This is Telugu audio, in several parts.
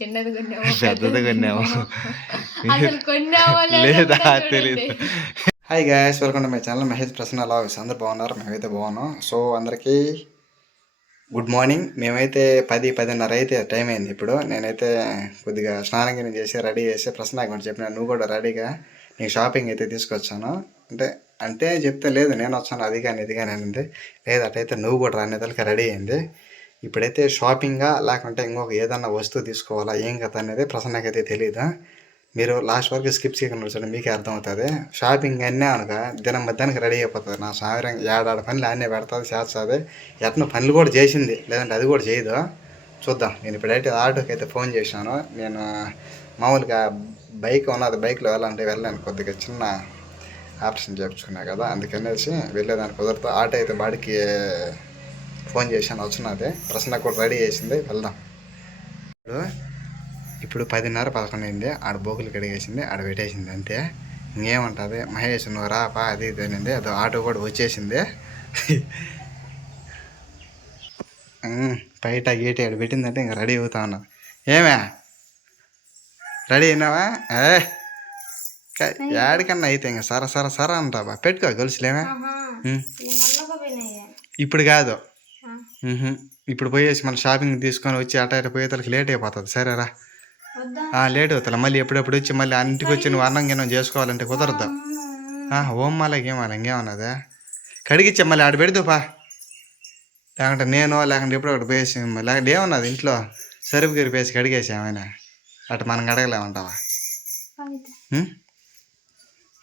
చిన్నది కొన్నామో పెద్దది కొన్నాము అసలు కొన్నామో లేదో చూడండి. Hi guys welcome to my channel Mahesh Prasanna vlogs అందరు బాగున్నారు? మేమైతే బాగున్నాం. సో అందరికీ గుడ్ మార్నింగ్ మేమైతే పది పదిన్నర అయితే టైం అయింది ఇప్పుడు. నేనైతే కొద్దిగా స్నానం గిన్నె చేసి రెడీ చేసి ప్రసన్న కూడా చెప్పిన నువ్వు కూడా రెడీగా నీకు షాపింగ్ అయితే తీసుకొచ్చాను. అంటే అంటే చెప్తే లేదు నేను వచ్చాను అది కానీ ఇది కానీ అనింది. లేదు అటైతే నువ్వు కూడా రానేదానికి రెడీ అయింది. ఇప్పుడైతే షాపింగా లేకుంటే ఇంకొక ఏదన్నా వస్తువు తీసుకోవాలా ఏం కథ అనేది ప్రసన్నకైతే తెలియదు మీరు లాస్ట్ వరకు స్కిప్ చేయకుండా చూడండి మీకే అర్థమవుతుంది. షాపింగ్ అన్నీ అనగా దినం మధ్యానికి రెడీ అయిపోతుంది. నా సాయంత్రం ఏడాడు పనులు అన్నీ పెడుతుంది చేస్తుంది. ఎట్న పనులు కూడా చేసింది లేదంటే అది కూడా చేయదు. చూద్దాం. నేను ఇప్పుడైతే ఆటోకి అయితే ఫోన్ చేశాను. నేను మామూలుగా బైక్ ఉన్నది బైక్లో వెళ్ళాలంటే వెళ్ళాను కొద్దిగా చిన్న ఆప్షన్ చేయించుకున్నా కదా అందుకనేసి వెళ్ళేదానికి కుదరదు. ఆటో అయితే బాడికి ఫోన్ చేశాను వచ్చినది. ప్రశ్న కూడా రెడీ చేసింది. వెళ్దాం. ఇప్పుడు ఇప్పుడు పదిన్నర పదకొండు అయింది ఆడ బోకులు కడిగేసింది ఆడ పెట్టేసింది అంతే. ఇంకేమంటుంది? మహేష్ నువ్వు రా పా అది ఇది అనింది. అదో ఆటో కూడా వచ్చేసింది. బయట గేట్ ఆడ పెట్టిందంటే ఇంకా రెడీ అవుతా ఉన్నా. ఏమే? రెడీ అయినావా? ఏ? యాడికన్నా అయితే ఇంకా సర సర సర అంటావా? పెట్టుకో గొలుసులేమే. ఇప్పుడు కాదు. ఇప్పుడు పోయేసి మళ్ళీ షాపింగ్ తీసుకొని వచ్చి అట ఇట పోయేతలకి లేట్ అయిపోతుంది. సరేరా లేట్ అవుతుంది. మళ్ళీ ఎప్పుడెప్పుడు వచ్చి మళ్ళీ ఇంటికి వచ్చి నువ్వు అన్నం గిన్నం చేసుకోవాలంటే కుదరదు. ఆ, ఓం మాల ఇంకేమాల ఇంకేమన్నదా కడిగిచ్చా మళ్ళీ ఆడ పెడదు పా. లేకుంటే నేను లేకుంటే ఎప్పుడు ఒకటి పోయేసి లేకుంటే ఏమన్నది ఇంట్లో? సరుపు గిరిపేసి కడిగేసి ఏమైనా? అటు మనం కడగలేమంటావా?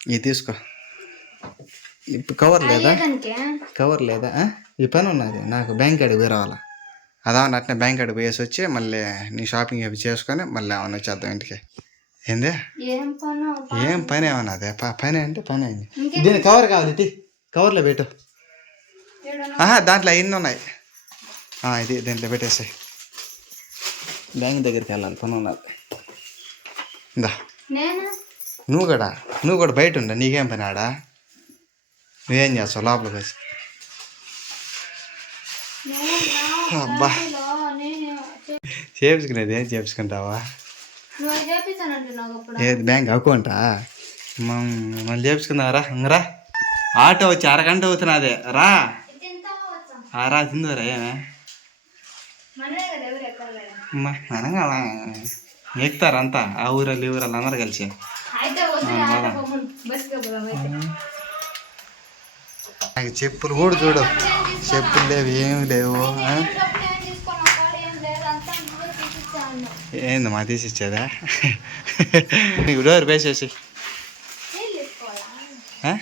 ఇది తీసుకో. కవర్ లేదా? కవర్ లేదా? ఈ పని ఉన్నది. నాకు బ్యాంక్ అడిగి పోయి రావాలా? అదా అట్నే బ్యాంక్ అడిగి పోయేసి వచ్చి మళ్ళీ నీ షాపింగ్ అవి చేసుకొని మళ్ళీ ఏమన్నా వచ్చేద్దాం ఇంటికి. ఏంది? ఏం పను? ఏమన్నా అదే? పని అంటే పని అయింది. దీని కవర్ కావాలి ఇటీ కవర్లో పెట్టు. ఆహా దాంట్లో అన్నీ ఉన్నాయి. ఇది దీంట్లో పెట్టేసాయి బ్యాంక్ దగ్గరికి వెళ్ళాలి పని ఉన్నది. ఇందా నువ్వు కూడా నువ్వు కూడా బయట ఉండ నీకేం పని ఆడా? నువ్వేం చేస్తావు లోపలికి వచ్చి? అబ్బా. చేపించుకునేది ఏం చేపించుకుంటావా? ఏది బ్యాంక్ అకౌంటా? మమ్- మళ్ళీ చేపించుకుందావరా ఇంగరా ఆటో వచ్చి అరగంట అవుతున్నది రా. ఆ, రా తిందురా ఏమే? అనగా ఎక్కుతారు అంతా. ఆ ఊరాలు ఈ ఊరాలు అందరు కలిసి అయితే వద్దు బస్కి పోదాం అయితే నాకు చెప్పులు కూడా చూడు. చెప్పులు లేవు ఏమి లేవు ఏంది మా తీసి ఇచ్చేదా నీకు డోర్ వేసేసి. నేను తీసుకోవాలా ఆ?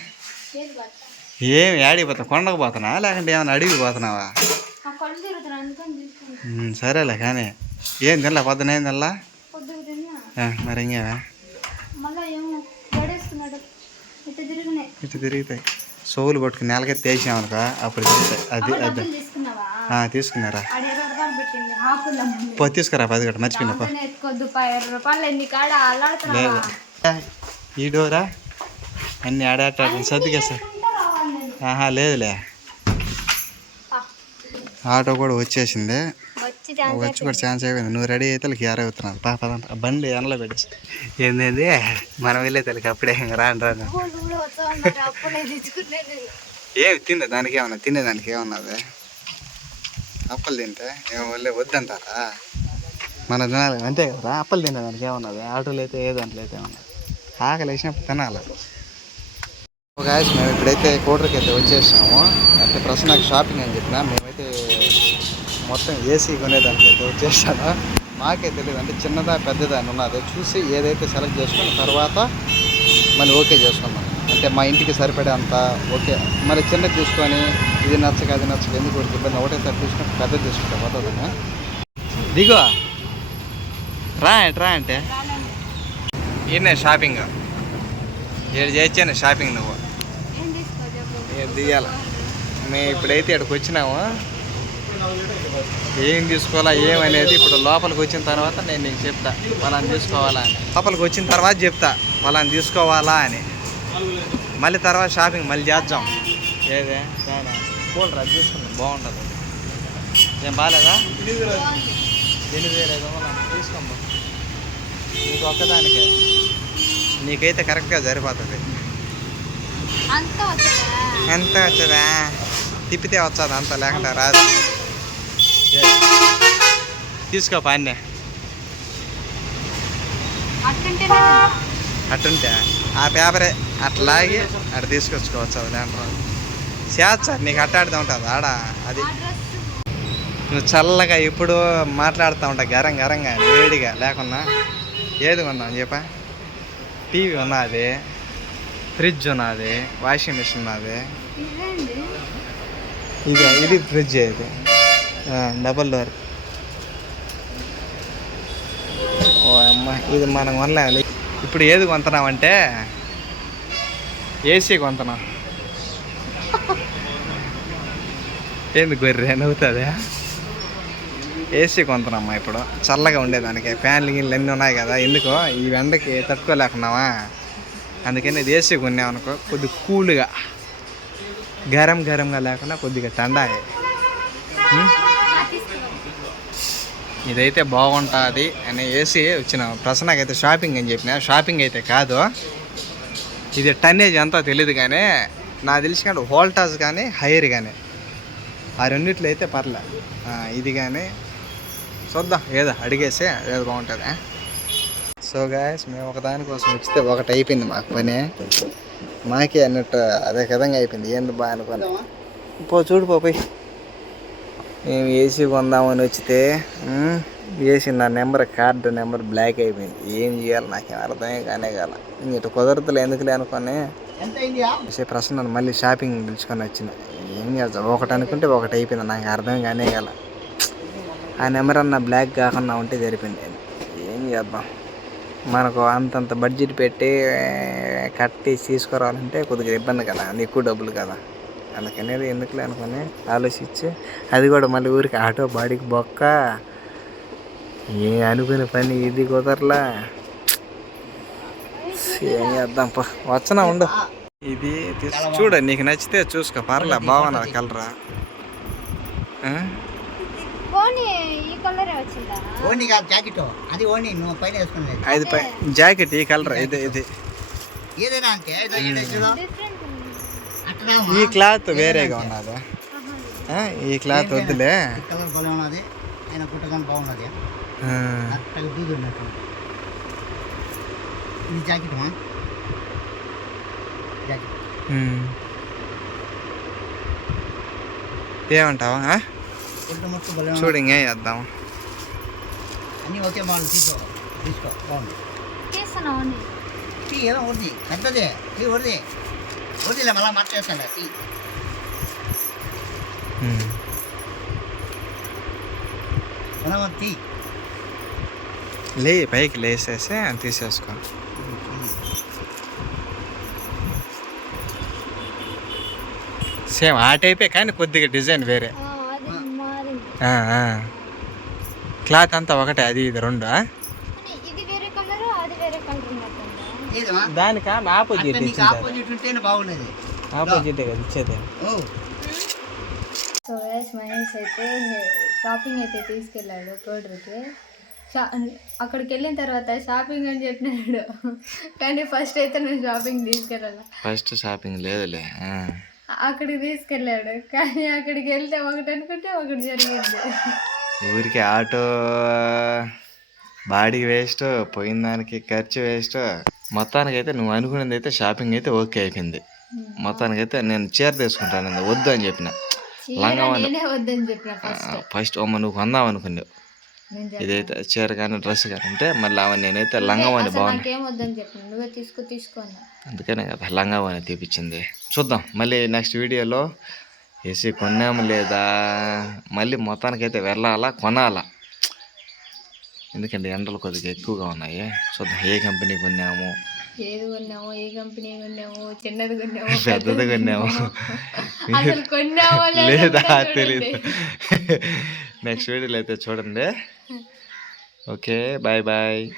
లేదు బట్ట ఏం యాడికి పోతా కొండకు పోతున్నా లేకుంటే ఏమైనా అడిగి పోతున్నావా? సరేలే కానీ. ఏం తినలే? పొద్దున ఏం తినలా? మరి ఏమో తిరిగినాయి ఇటు తిరుగుతాయి. సోవులు పట్టుకుని నెలకి తేసామనుకో అప్పుడు అది అది తీసుకున్నారా? పో తీసుకురా పది గట్ట మర్చిపోయినా ఈ డోరా? అన్ని ఆడాట సర్దికేస్తా రావాలి నేను. ఆహా లేదులే. ఆటో కూడా వచ్చేసింది. వచ్చి కూడా ఛాన్స్ అయిపోయింది. నువ్వు రెడీ అయితే వాళ్ళకి యారై అవుతున్నాను పా పదంతా ఆ బండి ఎనలో పెట్టేసి ఏంది మనం వెళ్ళే తల్లికి అప్పుడే రాను రాను. ఏమి తిందే దానికి ఏమన్నా తినేదానికి ఏమన్నది అప్పలు తింటే ఏమో వాళ్ళే వద్దంటారా? మన తినాలి అంతే కదా అప్పలు తినేదానికి ఏమన్నది ఆటోలు అయితే ఏ దాంట్లో అయితే ఏమన్నది ఆకలి వేసినప్పుడు తినాలి. ఒక ఆయుష్ మేము ఇప్పుడైతే కోటర్కి అయితే వచ్చేసాము. అంటే ప్రశ్న షాపింగ్ అని చెప్పిన. మేమైతే మొత్తం ఏసీ కొనేదానికి అయితే వచ్చేసాను మాకే తెలియదు అంటే చిన్నదా పెద్దదా అని ఉన్నది. చూసి ఏదైతే సెలెక్ట్ చేసుకుని తర్వాత మళ్ళీ ఓకే చేసుకున్నాం అంటే మా ఇంటికి సరిపడే అంత ఓకే. మరి చిన్నది చూసుకొని ఇది నచ్చక అది నచ్చక ఎందుకు ఒకటి ఇబ్బంది? ఒకటేసారి చూసుకొని పెద్దది తీసుకుంటే పోతుందని దిగో రా రా అంటే ఈయనే షాపింగ్ ఏడు చేయొచ్చాను షాపింగ్ నువ్వు. దిగాల మేము ఇప్పుడైతే ఇక్కడికి వచ్చినాము. ఏం తీసుకోవాలా ఏమనేది ఇప్పుడు లోపలికి వచ్చిన తర్వాత నేను నీకు చెప్తా. వాళ్ళని తీసుకోవాలా అని. లోపలికి వచ్చిన తర్వాత చెప్తా వాళ్ళని తీసుకోవాలా అని. మళ్ళీ తర్వాత షాపింగ్ మళ్ళీ చేద్దాం. ఏదే? కూల్ రా తీసుకుందాం బాగుంటుంది. ఏం బాగాలేదా ఎనిమిది వేలు ఐదు వందలు తీసుకోమ్మా. నీకు ఒక్కదానికే. నీకైతే కరెక్ట్గా సరిపోతుంది. ఎంత వచ్చదా? తిప్పితే వచ్చదు? అంత లేకుండా రాదు. తీసుకో పాన్నే. అట్టుంటే? ఆ పేపరే అట్లాగే అటు తీసుకొచ్చుకోవచ్చు అది లేంటారు చేస్తా నీకు అట్టాడుతూ ఉంటుంది ఆడ అది. నువ్వు చల్లగా ఇప్పుడు మాట్లాడుతూ ఉంటావు గరం గరంగా వేడిగా లేకున్నా. ఏది కొన్నావు చెప్ప? టీవీ ఉన్నది ఫ్రిడ్జ్ ఉన్నది వాషింగ్ మిషన్ ఉన్నది. ఇది ఇది ఫ్రిడ్జ్ ఇది. డబల్ డోర్ ఓ అమ్మ ఇది మనం కొనలేదు ఇప్పుడు ఏది కొంటున్నామంటే ఏసీ కొంటున్నాం. ఏంది గొర్రె నవ్వుతుంది ఏసీ కొంటున్నామ్మా ఇప్పుడు. చల్లగా ఉండేదానికి. ఫ్యాన్లు గిన్లు అన్నీ ఉన్నాయి కదా ఎందుకో ఈ ఎండకి తట్టుకోలేకున్నావా అందుకని ఇది ఏసీ కొన్నామనుకో కొద్ది కూల్గా గరం గరంగా లేకుండా కొద్దిగా తండాయి. ఇదైతే బాగుంటుంది అని వేసి వచ్చిన ప్రసన్నకి అయితే షాపింగ్ అని చెప్పిన. షాపింగ్ అయితే కాదు. ఇది టన్నేజ్ అంతా తెలియదు కానీ నాకు తెలిసి కానీ వోల్టాజ్ కానీ హైర్ కానీ. ఆ రెండిట్లో అయితే పర్లే. ఇది కానీ చూద్దాం ఏదో అడిగేసి ఏదో బాగుంటుంది సో గాయస్ మేము ఒకదానికోసం వచ్చితే ఒకటి అయిపోయింది మాకు పని. మాకే అన్నట్టు అదే విధంగా అయిపోయింది. ఏంది బాగా అనుకోని. పో చూడు పోయి. మేము ఏసీ కొందామని వచ్చితే ఏసీ నా నెంబర్ కార్డు నెంబర్ బ్లాక్ అయిపోయింది. ఏం చేయాలి నాకేం అర్థమే కానే కాల. ఇంక కుదరతులు ఎందుకులే అనుకొని. ప్రశ్న నన్ను మళ్ళీ షాపింగ్ పిలుచుకొని వచ్చింది ఏం చేద్దాం? ఒకటి అనుకుంటే ఒకటి అయిపోయింది. నాకు అర్థం కానే కాల. ఆ నెంబర్ అన్న బ్లాక్ కాకుండా ఉంటే జరిపింది ఏం చేద్దాం? మనకు అంతంత బడ్జెట్ పెట్టి కట్టి తీసుకురావాలంటే కొద్దిగా ఇబ్బంది కదా. అది ఎక్కువ డబ్బులు కదా. అందుకని ఎందుకులే అనుకొని ఆలోచించి అది కూడా మళ్ళీ ఊరికి ఆటో బాడీకి బొక్క. ఏ అనుకునే పని ఇది కుదరలా. ఏం చేద్దాం పా. వచ్చనా ఉండు. ఇది చూడు నీకు నచ్చితే చూసుకో. పర్లే బాగున్నది కలరా పోనీ ఈ కలరే వచ్చిందా? ఓని కాదు జాకెట్. అది ఓని నువ్వు పైన వేసుకునేది. అది పై జాకెట్ ఈ కలర్ ఇది ఇది. ఏదైనా అంతే ఈ క్లాత్ వేరేగా ఉన్నది ఆ, ఈ క్లాత్ వద్దులే కలర్ భలే ఉన్నది ఆయన కుట్టగానే బాగున్నది ఆ, అట్టగా దూది ఉన్నట్టు ఇది జాకెట్ మా జాకెట్ ఉమ్. ఏమంటావా ఆ? కుట్టు ముట్టు భలే ఉన్నది. చూడు ఇంకేం చేద్దాం అన్నీ ఒకే మోడల్ తీసుకో తీసుకో బాగుంది తీస్తున్నావు అని టీ ఏమో వద్ది మళ్ళీ లే పైకి లేసేసి తీసేసుకో. సేమ్ ఆ టైపే కానీ కొద్దిగా డిజైన్ వేరే. ఆ, అది మారింది. ఆ, ఆ. క్లాత్ అంతా ఒకటే అది ఇది రెండు? దానికి? ఆపోజిట్ ఆపోజిట్ ఉంటేనే బాగున్నది ఆపోజిట్ కదా ఇచ్చేది సో ఎస్ మహేష్ అయితే షాపింగ్ అయితే తీసుకెళ్ళాడు కోడ్రికి. షా అక్కడికి వెళ్ళిన తర్వాత షాపింగ్ అని చెప్పినాడు. కానీ ఫస్ట్ అయితే నేను షాపింగ్ తీసుకెళ్ళాలి. ఫస్ట్ షాపింగ్ లేదులే ఆ. అక్కడికి తీసుకెళ్ళాడు. కానీ అక్కడికి వెళ్తే ఒకటి అనుకుంటే ఒకటి జరిగింది. ఊరికి ఆటో బాడీకి వేస్ట్ పోయిన దానికి ఖర్చు వేస్ట్ మొత్తానికి అయితే నువ్వు అనుకున్నది అయితే షాపింగ్ అయితే ఓకే అయిపోయింది. మొత్తానికి అయితే నేను చీర తీసుకుంటాను వద్దు అని చెప్పిన. చెప్పిన ఫస్ట్ అమ్మ నువ్వు కొందాం అనుకున్నావు. ఇదైతే చీర కానీ డ్రెస్ కానీ అంటే మళ్ళీ అవన్నీ నేనైతే లంగవాణి బాగుంది. అందుకనే కదా లంగవాణి తీపిచ్చింది. చూద్దాం మళ్ళీ నెక్స్ట్ వీడియోలో ఏసీ కొన్నాము లేదా? మళ్ళీ మొత్తానికైతే వెళ్ళాలా కొనాలా? ఎందుకంటే ఎండలు కొద్దిగా ఎక్కువగా ఉన్నాయి. చూద్దాం ఏ కంపెనీ కొన్నాము? ఏది కొన్నామో? ఏ కంపెనీ కొన్నామో? చిన్నది కొన్నామో? పెద్దది కొన్నాము. అసలు కొన్నామో లేదో తెలియదు. నెక్స్ట్ వీడియోలో అయితే చూడండి. Okay bye bye.